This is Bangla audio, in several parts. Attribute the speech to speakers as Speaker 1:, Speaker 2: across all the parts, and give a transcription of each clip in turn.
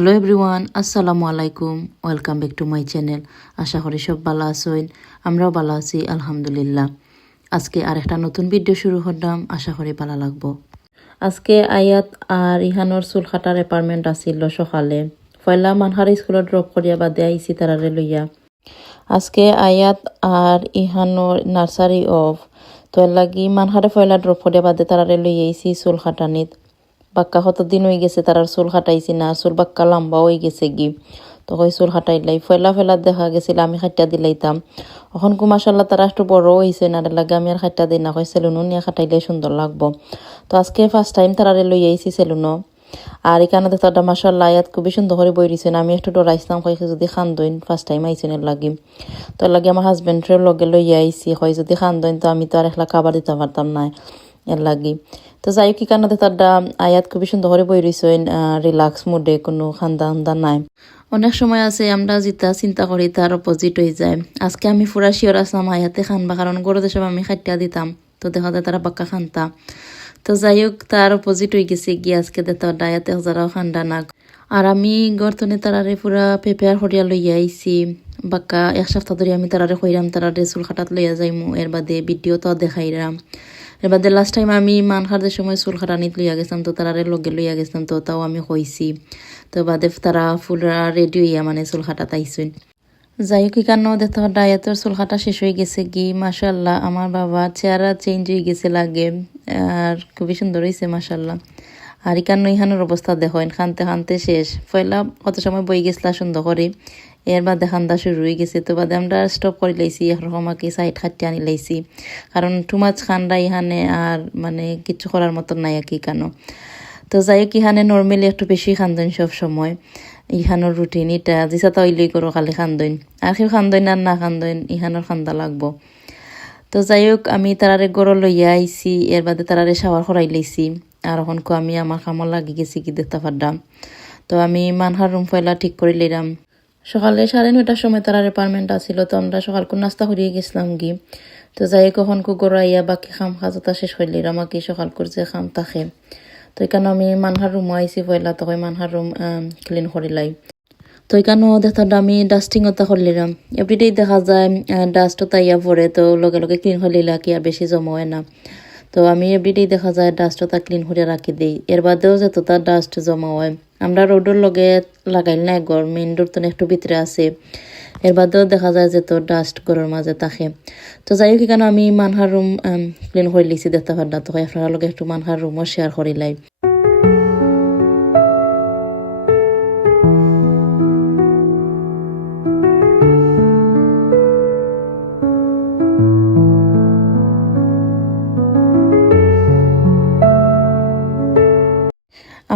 Speaker 1: হ্যালো এভরিওয়ান আসসালামু আলাইকুম welcome back to my channel আশা করি সব ভালো আছেন। আমরাও ভালো আছি, আলহামদুলিল্লাহ। আজকে আর একটা নতুন ভিডিও শুরু করলাম। আশা করি ভালো লাগবো। আজকে আয়াত আর ইহানোর চুল কাটার এপার্টমেন্ট আছিল সকালে। পয়লা মানহার স্কুলত ড্রপ করিয়া বাদে আইছি তারারে লইয়া। আজকে আয়াত আর ইহানোর নার্সারি অফ তো এর লাগি মানহারে ফয়লা ড্রপ করিয়া বাদে তারারে লইয়া আইছি চুল কাটানিত বাক্কা কত দিন হয়ে গেছে তারার চুল খাটাইছি না, চুল বাক্কা লম্বা হয়ে গেছে কি তো কই চুল খাটাইলাই ফেলা ফেলা দেখা গেছিল, আমি খাটিয়া দিলাইতাম। এখন কু মাসাল্লাহ তারা একটু বড় হয়েছে না লাগে আমি আর খাটিয়া দিই না, কই সেলুনও নিয়ে খাটাইলে সুন্দর লাগবো। তো আজকে ফার্স্ট টাইম তারারে লই আইছি সেলুনও আর এখানে তো দেখতে মাসাল্লাহ ইয়াত খুবই সুন্দর করে বই দিছেন আমি একটু ডরাইছিলাম, কই যদি খান দইন ফার্স্ট টাইম আইছেন এর লাগি। তো লাগে আমার হাজবেন্ডের লগে লইয়া আইছি, কই যদি খান দইন, তো আমি তো আর একলা খাবার দিতে পারতাম না এর লাগি। তো যাই হোক কি কারণে তার আয়াত খুবই সুন্দর বই রইছেন রিল্যাক্স মুডে কোনো খান্দা খান্দা নাই। অনেক সময় আছে, আমরা যেটা চিন্তা করি তার অপোজিট হয়ে যায়। আজকে আমি ফুরা শিওর আসলাম আয়াতে খানবা, কারণ গরু দেশে আমি খাটিয়া দিতাম, তো দেখা যায় তারা বাক্কা খানতা। তো যাই হোক, তার অপোজিট হয়ে গেছে গিয়ে আজকে দেতা ডায়াতে হাজারাও খান্ডা না আর আমি গর্তনে তারারে পুরা প্রিপেয়ার করিয়া লইয়া আইছি, বাক্কা এক সপ্তাহ ধরে আমি তারারে কইরাম, তারারে চুল খাটাত লইয়া যাইমু, এর বাদে ভিডিও তো দেখাইরাম। এর বাদে লাস্ট টাইম আমি মান খাটার সময় চুল খাটানিত লইয়া গেছিলাম, তো তারারে লগে লইয়া গেছিলাম, তো তাও আমি কইছি তো বাদে তারা ফুলরা রেডি হইয়া মানে চুল খাটাত আইসুন যাই হোক কেন দেখতে ডায়েতের চুল কাটা শেষ হয়ে গেছে কি মাসাল্লাহ আমার বাবা চেহারা চেঞ্জ হয়ে গেছে লাগে, আর খুবই সুন্দর হয়েছে মাসাল্লাহ আর ইকান্ন ইহানোর অবস্থা দেখেন, খানতে খানতে শেষ। পয়লা কত সময় বই গেছিলা, সুন্দর করে। এর বাদে খান্দা শুরু হয়ে গেছে। তো বাদে আমরা স্টপ করে লাইছি একরকম আর কি সাইড খাটতে আনি লাইছি। কারণ টু মাছ খান্ডা ইহানে আর মানে কিছু করার মতন নাই আর কি কেন? তো যাই হোক ইহানে নর্মালি একটু বেশি খান্দন সব সময়। ইহানোর রুটিন এটা যেসা তৈলি করো খালি খান্দইন। আর কেউ খান্দইন আর না খান্দইন ইহানোর খান্দা লাগবো। তো যাই হোক, আমি তারারে গড় লইয়া আইছি, এর বাদে তারারে শাওয়ার করাই লাইছি। আর এখন আমি আমার কামর লাগি গেছি কি দেখতে পারলাম তো আমি মানহার রুম ফয়লা ঠিক করে লইলাম। সকালে সাড়ে নয়টার সময় তারার অ্যাপার্টমেন্ট আসিল তো আমরা সকাল কোন নাস্তা করিয়ে গেছিলাম কি তো যাই কখন কো গড়াইয়া বাকি খাম খাজতা শেষ হইলি, আমাকে সকাল করছে খাম তাকে তো এখানে আমি মানহার রুম আইসি পয়লা তখন মানহার রুম ক্লিন করিলাই। তো এখানে দেখা আমি ডাস্টিং ওটা করলিলাম। এভরিডে দেখা যায় ডাস্ট ওটা ইয়া পরে তো লগে লগে ক্লিন করলিলা কি আর বেশি জমা হয় না। তো আমি এভরিডে দেখা যায় ডাস্ট তা ক্লিন করে রাখি দিই। এর বাদেও যে তো তার ডাস্ট জমা হয়। আমরা রোডের লগে লাগাইল না ঘর মেইন রোড তো একটু ভিতরে আছে। এর বাদেও দেখা যায় যে তো ডাস্ট ঘরের মাঝে থাকে। তো যাই হোক কেন আমি মানহার রুম ক্লিন করে লিছি দেখতে পারি না তো আপনারা লগে একটু মানহার রুমও শেয়ার করিলাই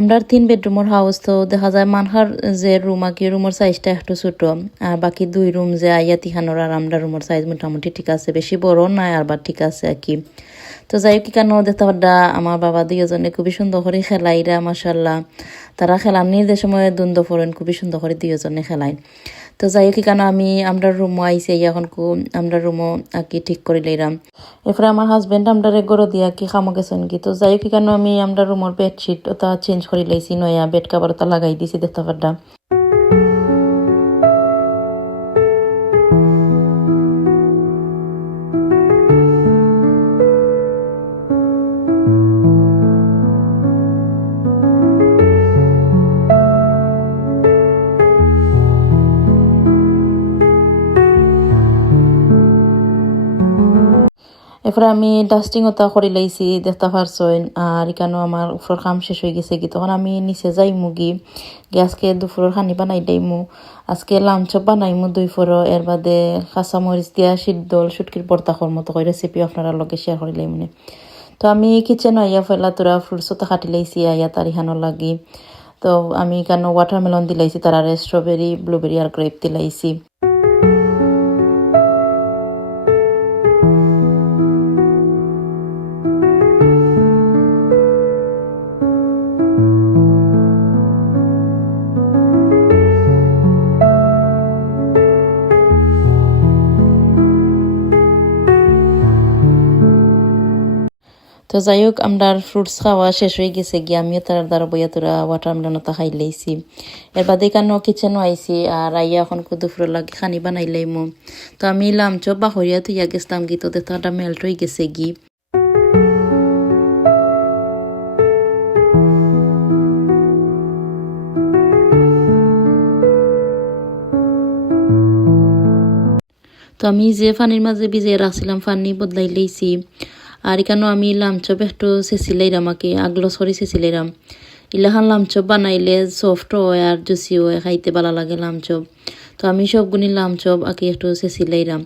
Speaker 1: আমরা তিন বেডরুমের হাউস তো দেখা যায় মানহার যে রুম আর কি রুমের সাইজটা একটু ছোট। আর বাকি দুই রুম যে আইয়া তিহানোর, আর আমরা রুমের সাইজ মোটামুটি ঠিক আছে। বেশি বড় নাই, আর বা ঠিক আছে আর কি। তো যাই হোক কেন দেখতে পাড্ডা আমার বাবা দুইজনে খুবই সুন্দর করে খেলাইরা মাসাল্লাহ তারা খেলার নিয়ে যে সময় দ্বন্দ্ব ফোরেন খুবই সুন্দর করে দুইজনে খেলায়। তো যাই হোক কেন আমি আমরা রুমও আইসি এখন কু আমরা রুমও আর কি ঠিক করে লইলাম। এরপরে আমার হাজবেন্ড আমরা গড়ো দিয়া কি খামো গেছেন কি? তো যাই হোক কেন আমি আমরা রুমের বেডশিট ওটা চেঞ্জ করে লাইছি, নয়া বেড কাভার ওটা লাগাই দিছি দেখতে পারডা এরপরে আমি ডাস্টিং ওটা করে লাইছি, দেখতে পারছইন আর এখানেও আমার উপর কাম শেষ হয়ে গেছে কি, তখন আমি নিচে যাই মুগি। আজকে দুপুরের খানি বানাই দেইমু আজকে লাঞ্চও বানাইমু দুই ফোর এর বাদে কাঁচা মরিচ দিয়া সিদ্ধল সুটকির পর্তাখর মতো করে রেসিপি আপনারা লগে শেয়ার করে মানে তো আমি কিচেন আইয়া ফেলা তোরা ফ্রুটসও কাটি লাইছি, আইয়া তার ইহানো লাগি। তো আমি কেন ওয়াটারমেলন দিলাইছি তারা স্ট্রবেরি ব্লুবেরি আর গ্রেপ দিলাইছি তো তো যাই হোক আমরা ফ্রুটস খাওয়া শেষ হয়ে গেছে গিয়ে আমিও তার দ্বারা বইয়া তোরা ওয়াটারমেলন তা খাই লাইছি। এর বাদে কানো কিচেনও আইছি আর আইয়া এখন দুপুরের লাগে খানি বানাই লাইমু। তো আমি লামচ বাহরিয়া তুইয়া গেছিলাম গি তো দেখতে মেল্ট হয়ে গেছে গি তো আমি যে পানির মাঝে ভিজিয়ে রাখছিলাম পানি বদলাই লইছি। আর এখানেও আমি লামচপ একটু চেঁচিলাইরাম আমাকে আগলো সরি চেঁচিলাইরাম ইলাখান লামচপ বানাইলে সফট হয় আর জুসি হয়, খাইতে ভালো লাগে লামচপ তো আমি সবগুনি লামচপ আঁকি একটু চেঁচিলাইরাম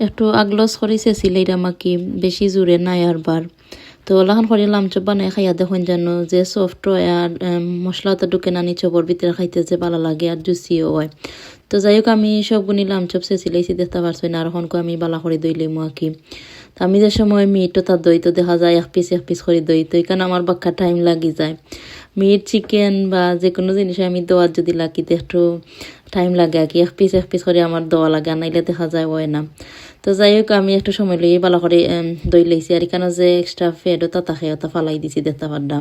Speaker 1: একটু আগলস করে চেঁচিলাইরাম আঁকি বেশি জোরে নাই আর বার তো লাখান করে লামচপ বানাই খাইয়া দেখুন জানো, যে সফট হয় আর মশলাটা ঢুকে নানি চপর ভিতরে খাইতে যে ভালো লাগে আর জুসিও হয়। তো যাই হোক আমি সবগুনি লামচপ চেঁচিলাইছি দেখতে পারছি না, আর এখনকে আমি বালা করে দইলাম আঁকি তো আমি যে সময় মিটও তার দই, তো দেখা যায় এক পিস এক পিস করে দই, তো এখানে আমার বাক্কা টাইম লাগি যায়। মিট চিকেন বা যে কোনো জিনিস আমি দোয়ার যদি লাগিতে একটু টাইম লাগে আর কি। এক পিস এক পিস করে আমার দোয়া লাগে নাইলে দেখা যায় হয় না। তো যাই হোক আমি একটু সময় লই ভালো করে দই লাইছি, আর এখানে যে এক্সট্রা ফেডও তা তাকে ওটা ফালাই দিছি দেখতে পারডা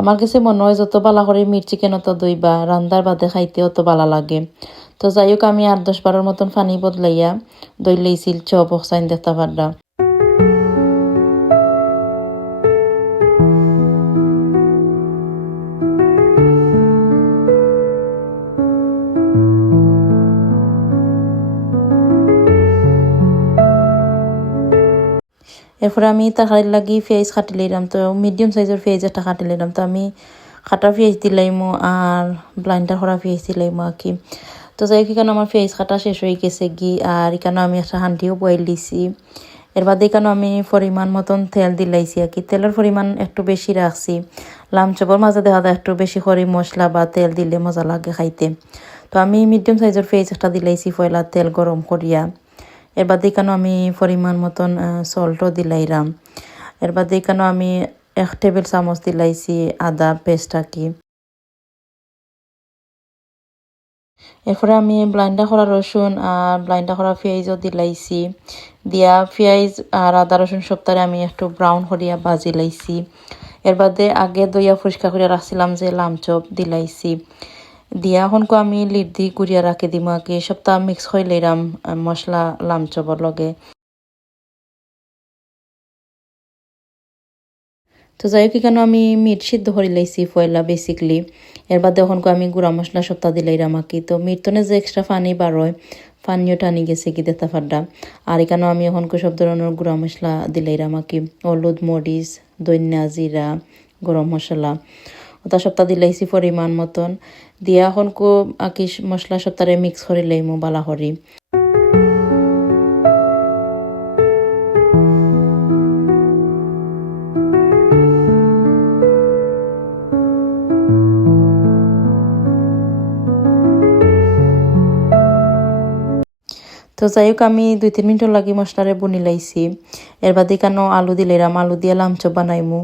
Speaker 1: আমার কাছে মনে হয় যত বালা করে মিট চিকেন অত দই বা রান্দার বাদে খাইতে অত বালা লাগে। তো যাই হোক আমি আট দশ বারোর মতন পানি বদলাইয়া দই লাইছিল চপ হসাইন দেখতে পারডা এরপরে আমি তরকারির লাগি পেঁয়াজ কাটি লইলাম। তো মিডিয়াম সাইজের পেঁয়াজ একটা কাটি লইলাম। তো আমি কাটা পেঁয়াজ দিলাইমো আর ব্লাইন্ডার করা পেঁয়াজ দিলাইমো আর কি। তো যাই হোক এখানে আমার পেঁয়াজ কাটা শেষ হয়ে গেছে গি, আর এখানে আমি একটা হান্ডিও বয়েল দিছি। এর বাদে এখানে আমি পরিমাণ মতন তেল দিলাইছি আর কি। তেলের পরিমাণ একটু বেশি রাখছি। লাম চপর মাঝে দেখা যায় একটু বেশি করে মশলা বা তেল দিলে মজা লাগে খাইতে। তো আমি মিডিয়াম সাইজের পেঁয়াজ একটা দিলাইছি পয়লা তেল গরম করিয়া। এর বাদে আমি পরিমাণ মতন সল্টও দিলাইরাম। এর বাদে এখানেও আমি এক টেবিল চামচ দিলাইছি আদা পেস্ট আঁকি এরপরে আমি ব্লাইন্ডা করা রসুন আর ব্লাইন্ডা করা পেঁয়াজও দিলাইছি। দিয়া পেঁয়াজ আর আদা রসুন সপ্তাহে আমি একটু ব্রাউন করিয়া ভাজি লাইছি। এর বাদে আগে দইয়া পরিষ্কার করিয়া রাখছিলাম যে লামচপ দিলাইছি। দিয়া এখনকো আমি লিড দি কুড়িয়া রাখি দিম আগে। সপ্তাহ মিক্স করে লইলাম মশলা লামচপর লগে। তো যাই হোক কেন আমি মিট সিদ্ধ করে লাইছি পয়লা বেসিকলি এর বাদে এখনকো আমি গুঁড়া মশলা সপ্তাহ দিলাইরাম রামাকি। তো মিট তনে যে এক্সট্রা পানি বার হয়। পানিও টানি গেছে কি দেখতে ফাড্ডা। আর এখানেও আমি এখনকো সব ধরনের গুঁড়া মশলা দিলাইরাম আঁকি হলুদ, মরিচ দৈন্যা জিরা, গরম মশলা। ওটা সপ্তাহ দিলাইছি পরিমাণ মতন। দিয়া এখন কো আকি মশলা সপ্তাহে মিক্স করে লইমু বালা করি যাই হোক আমি দুই, তিন মিনিট লাগি মশলারে বনি লাইছি। এর বাদে কেন আলু দিলাম আলু দিয়ে লামচপ বানাইমু।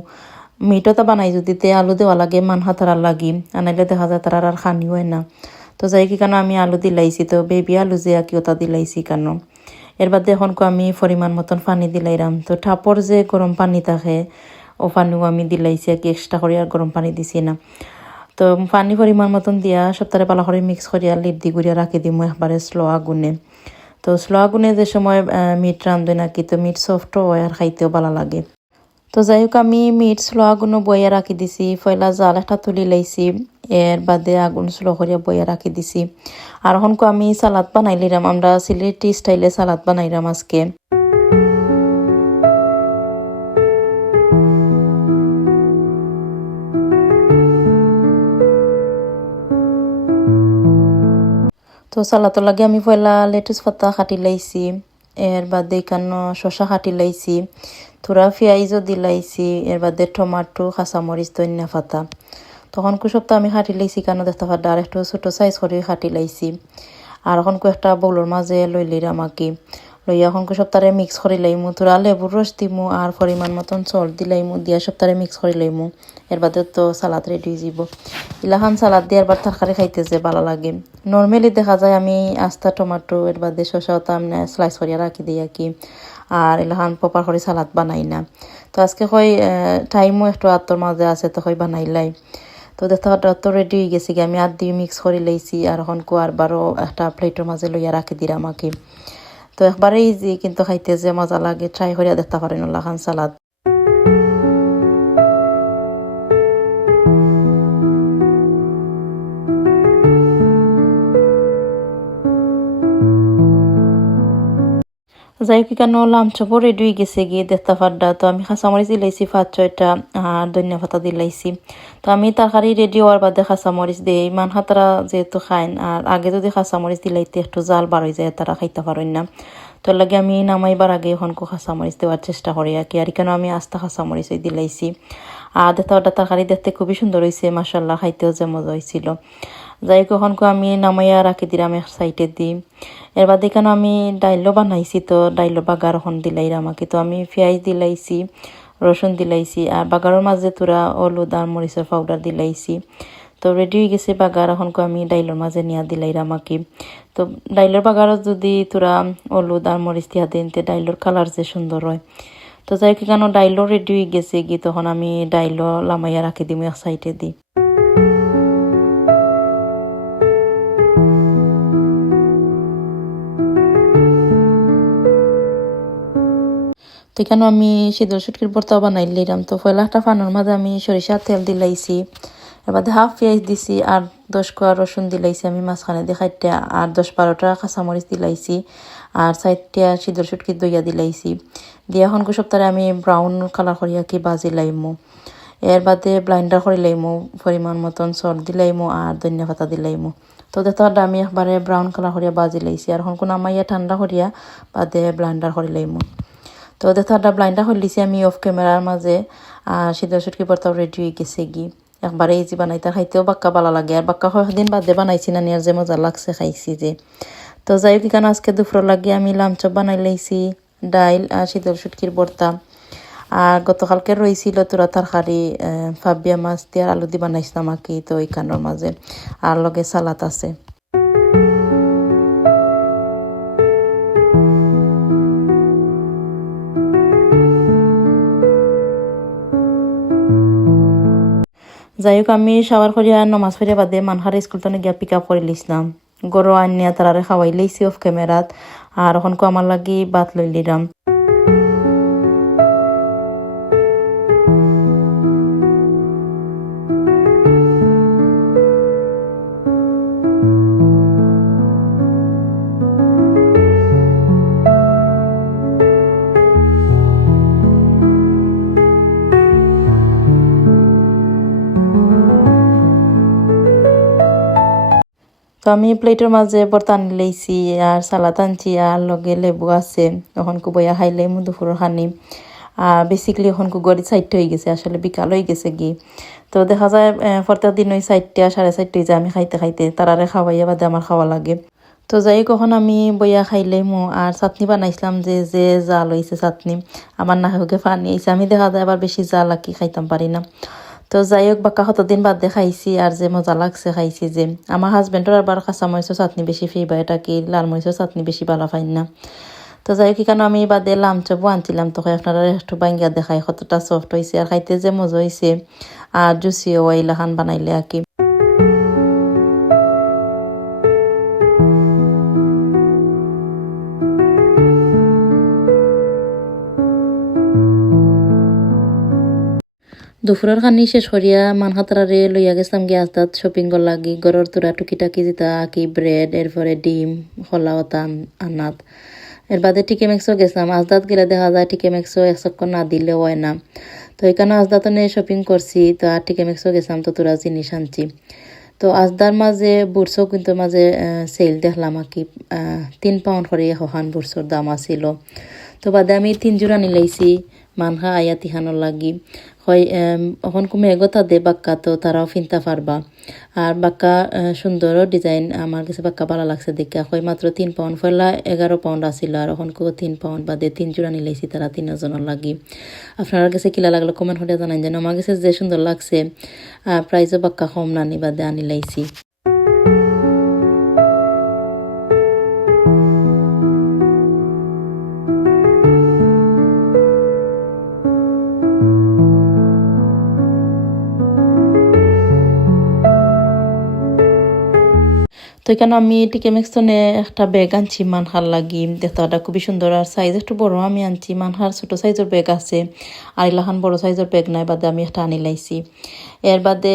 Speaker 1: মিটটা বানাই, যদি তে আলু দেওয়া লাগে মানহা তারা লাগি। আনাইলে দেখা যায় তারা আর খানি হয় না। তো যাই কি কেন আমি আলু দিলাইছি তো বেবি আলু যে কি ওটা দিলাইছি কেন? এর বাদে এখন আমি পরিমাণ মতন পানি দিলাইরাম তো ঠাপর যে গরম পানি থাকে, ও পানিও আমি দিলাইছি আর কি এক্সট্রা করে আর গরম পানি দিছি না। তো পানি পরিমাণ মতন দিয়া সপ্তাহে পালা করে মিক্স করিয়া লিপ দি গুড়িয়া রাখি দিম একবারে স্লো আগুনে। তো স্লো আগুনে যে সময় মিট রান্ধে নাকি, তো মিট সফট হয় আর খাইতেও ভালো লাগে। তো যাই হোক, আমি মিট স্লো আগুনও বইয়া রাখি দিছি, ফয়লা জাল একটা তুলি লাইছি, এর বাদে আগুন স্লো করিয়া বইয়া রাখি দিছি। আর এখনকো আমি সালাদ বানাইলিরাম আমরা সিলেটি স্টাইলে সালাদ বানাইলাম আজকে। তো সালাত লাগে আমি পয়লা লেটুস পাতা কাটি লাইছি, এর বাদে এখানো শশা কাটি লাইছি, থোড়া পেঁয়াজও দিলাইছি এর বাদে টমাটো, কাঁচামরিচ, ধনিয়া পাতা। তখন কু সপ্তাহ আমি কাটি লাইছি, কেন দেখতে পাতা আর একটু ছোটো সাইজ করে খাটি লাইছি। আর এখন একটা বৌলোর মাঝে লই আমাকে। লইয়া এখন সপ্তাহে মিক্স করে লাইমু। তোরা লেবুর রস দিমু আর পরিমাণ মতন চল দিলাইমু দিয়া সপ্তাহে মিক্স করে লাইমু। এর বাদে তো সালাদ রেডি যাব ইলাখান সালাদ দিয়ে এবার তরকারি খাইতে যে ভালো লাগে। নর্মালি দেখা যায় আমি আস্তা, টমাটো, এর বাদে শসা তামনে স্লাইস করিয়া রাখি দিই আর কি। আর এলাহান পপার করে সালাদ বানাই না। তো আজকে হয় টাইমও একটু আত্মর মাঝে আছে, তো হয় বানাইলাই তো দেখতে তো রেডি হয়ে গেছি আমি আর দিয়ে মিক্স করে লাইছি আর এখন কুয়ার বারো একটা প্লেটের মাঝে লইয়া রাখি দিলাম আমাকে তো একবারেই ইজি কিন্তু খাইতে যে মজা লাগে ট্রাই করিয়া দেখতে পারেন খান সালাদ। যাই হোক কেন লামচপও রেডি হয়ে গেছে গিয়ে দেখতে পাড্ডা তো আমি খাঁচামরিচ দিলাইছি পাঁচ ছয়টা, আর ধনিয়া পাতা দিলাইছি। তো আমি তরকারি রেডি হওয়ার বাদে খাঁচামরিচ দিই ইমান হাতারা যেহেতু খাইন আর আগে যদি খাঁচামরিচ দিলাইতে একটু জাল বার হয়ে যায়, তারা খাইতে পারেন না। তো লাগে আমি নামাইবার আগে এখন খাঁচামরিচ দেওয়ার চেষ্টা করি আর কি। আর কেন আমি আস্তা খাঁচামরিচ দিলাইছি। আর দেখতে তরকারি দেখতে খুবই সুন্দর হয়েছে মাসাল্লাহ খাইতেও যে মজা হয়েছিল যাই হোক আমি নামাইয়া রাখি দিলাম এক সাইডে দি এর বাদে কেন আমি ডাইলও বানাইছি, তো ডাইল বাগার এখন দিলাই আমাকে। তো আমি পেঁয়াজ দিলাইছি, রসুন দিলাইছি, আর বাগারের মাঝে তোরা হলুদ আর মরিচের পাউডার দিলাইছি। তো রেডি হয়ে গেছে বাগার, এখন আমি ডাইলের মাঝে নিয়ে দিলাই আমাকে। তো ডাইলের বাগারও যদি তোরা হলুদ আর মরিচ দিয়া দিন, তে ডাইলের কালার যে সুন্দর হয়। তো যাই কেন ডাইলও রেডি হয়ে গেছে। গিয়ে তখন আমি ডাইলও লামাইয়া রাখি দিম, এক সাইডে দিই তো এখানে আমি শীতল সুটকির ভর্তা বানাই লিলাম তো পয়লা একটা ফানোর মাঝে আমি সরিষার তেল দিলাইছি এবার হাফ পেঁয়াজ দিছি আর দশ কোয়া রসুন দিলাইছি আমি মাঝখানে দিয়ে খাইটা। আর দশ বারোটা কাঁচামরিচ দিলাইছি আর সাইডটা শীতল সুটকি দইয়া দিলাইছি। দিয়ে এখন সপ্তাহে আমি ব্রাউন কালার করিয়া কি বাজি লাইমো। এর বাদে ব্লাইন্ডার করে লাইমো পরিমাণ মতন সর দিলাইমো আর ধনিয়া পাতা দিলাইমো তো দেখতে আমি একবারে ব্রাউন কালার করিয়া বাজি লাইছি আর এখন কোনো আমাইয়া ঠান্ডা করিয়া বাদে ব্লাইন্ডার করে লাইমো। তো দেখো একটা ব্লাইন্ডটা হলিছি আমি অফ ক্যামেরার মাঝে আর সিদ্ধ সুটকি পরতাও রেডি হয়ে গেছে গি একবারে ইজি বানাইতে খাইতেও বাক্কা ভালো লাগে। আর বাক্কা দিন বাদে বানাইছি না নিয়ার যে মজা লাগছে খাইছি যে। তো যাই হোক, এখানে আজকে দুপুর লাগে আমি লামচপ বানাই লাইছি ডাইল আর শীতল সুটকির বর্তা। আর গতকালকে রয়েছিল তোরা তরকারি ফাবিয়া মাছ দিয়ে আলু দিয়ে বানাইছিলাম আঁকি, তো ওইখানোর মাঝে আর লগে সালাত আছে। যাই হোক, আমি সাওয়ার করিয়া নমাজ ফিরে বাদে মানহার স্কুল তো গিয়া পিক আপ করে লিছিলাম। গরু আনিয়া তারারে খাওয়াই লইছি অফ ক্যামেরাত আর এখন আমার লাগি বাত লই তো আমি প্লেটের মাঝে বর্তা আনি লইছি আর সালাদ আনছি, আর লগে লেবু আছে। এখন বইয়া খাইলে মু দুপুরের খানি আর বেসিকলি এখন গড়ি সাইডটা হয়ে গেছে, আসলে বিকাল হয়ে গেছে কি তো দেখা যায় প্রত্যেক দিন ওই সাইডটা সাড়ে চারটে যায় আমি খাইতে খাইতে তারারে খাওয়াইয়া বাদে আমার খাওয়া লাগে। তো যাই কখন আমি বইয়া খাইলে মো আর চাটনি বানাইছিলাম যে যে জাল হয়েছে চাটনি, আমার নাহকে ফানি আইছে আমি দেখা যায় আবার বেশি জাল আঁকি খাইতাম পারি না। তো যাই হোক বাক্কা দিন বাদে খাইছি আর যে মজা লাগছে খাইছি যে। আমার হাজবেন্ডর আবার কাঁচা মরিচের চাটনি বেশি ফেবা এটা কি লাল মরিচের চাটনি বেশি ভালো পাই না। তো যাই হোক কেন আমি বাদে লামচপও আনছিলাম তো আপনারা একটু বাঙ্গিয়া দেখাই কতটা সফট হয়েছে আর খাইতে যে মজা হয়েছে আর জুসিও এইলাখান বানাইলে আর কি দুপুরের খানি শেষ করিয়া মানহাতারে লইয়া গেছিলাম গিয়ে আস্তাত শপিং কর লাগি। গরর তোরা টুকিটাকি যেটা কি ব্রেড এরপরে ডিম, খোলা ওতান আনাত এর বাদে টিকে মেক্সও গেছিলাম আজদাত গেলে দেখা যায় টিকে মেক্সও এক চক্কর না দিলে হয় না। তো এখানে আজদাত নিয়ে শপিং করছি, তো আর টিকে মেক্সও গেছিলাম, তো তোরা জিনিস আনছি। তো আজদার মাঝে বুটসও কিন্তু মাঝে সেল দেখলাম আর কি। তিন পাউন্ড করে হহান বুটসর দাম আছিল। তো বাদে আমি তিন জোড়া নিলাইছি, মানহা আয়া তিহানোর লাগি। হয় অখন কুমে এগোতা দে বাক্কা তো তারাও ফিনতা পারবা আর বাক্কা সুন্দর ডিজাইন, আমার কাছে বাক্কা ভালো লাগছে দেখে। হয় মাত্র তিন পাউন্ড ফেলা এগারো পাউন্ড আসিল, আর এখন কো তিন পাউন্ড বাদে তিন জোড়া নিলাইছি তারা তিনজনের লাগি। আপনার কাছে কিলা লাগল কমেন্ট হলে জানাই যেন, আমার কাছে যে সুন্দর লাগছে প্রাইজও বাক্কা কম না নিবাদে আনিলাইছি। এখানে আমি টিকে মেক্সনে একটা ব্যাগ আনছি, মানহার লাগি। দেখতে খুবই সুন্দর আর সাইজ একটু বড় আমি আনছি। মানহার ছোট সাইজের ব্যাগ আছে, আর ইলাখান বড় সাইজের ব্যাগ নাই, বাদে আমি একটা আনি লাইছি। এর বাদে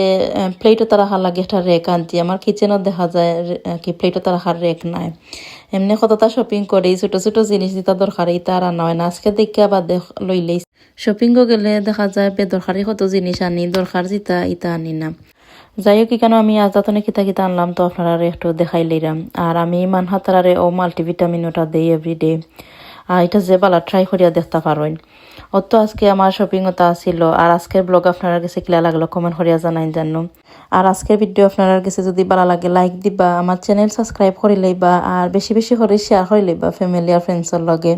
Speaker 1: প্লেটও তারা হার লাগে একটা রেক আনছি। আমার কিচেনত দেখা যায় কি প্লেটও তারা হার রেক নাই। এমনি কতটা শপিং করি, ছোট ছোট জিনিস যেটা দরকার এটা আর আনা হয় না। আজকে দেখে দেখ লইলেই শপিংও গেলে দেখা যায়, বেদরকারি কত জিনিস আনি, দরকার যেটা ইটা আনি না। যাই হোক কেন আমি আজ দাতনে কিতা কিতা আনলাম, তো আপনারা একটু দেখাই লইলাম আর আমি মানহাতারে ও মাল্টিভিটামিন ওটা দিই এভরিডে আর এটা যে বালা ট্রাই করিয়া দেখতে পারবেন। অত আজকে আমার শপিং ওটা আসিল আর আজকের ব্লগ আপনারা কাছে কিলা লাগল কমেন্ট করিয়া জানাই জানো আর আজকের ভিডিও আপনার কাছে যদি ভালো লাগে লাইক দিবা, আমার চ্যানেল সাবস্ক্রাইব করে লইবা, আর বেশি বেশি করে শেয়ার করে লইবা ফ্যামিলি আর ফ্রেন্ডসের লগে।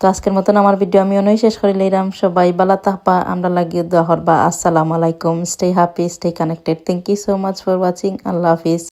Speaker 1: তো আজকের মতন আমার ভিডিও আমি অনেক শেষ করে লইলাম। সবাই বালা তাহপা আমরা লাগিয়ে দেওয়া হরবা আসসালামু আলাইকুম। Stay happy stay connected thank you so much for watching Allah Hafiz.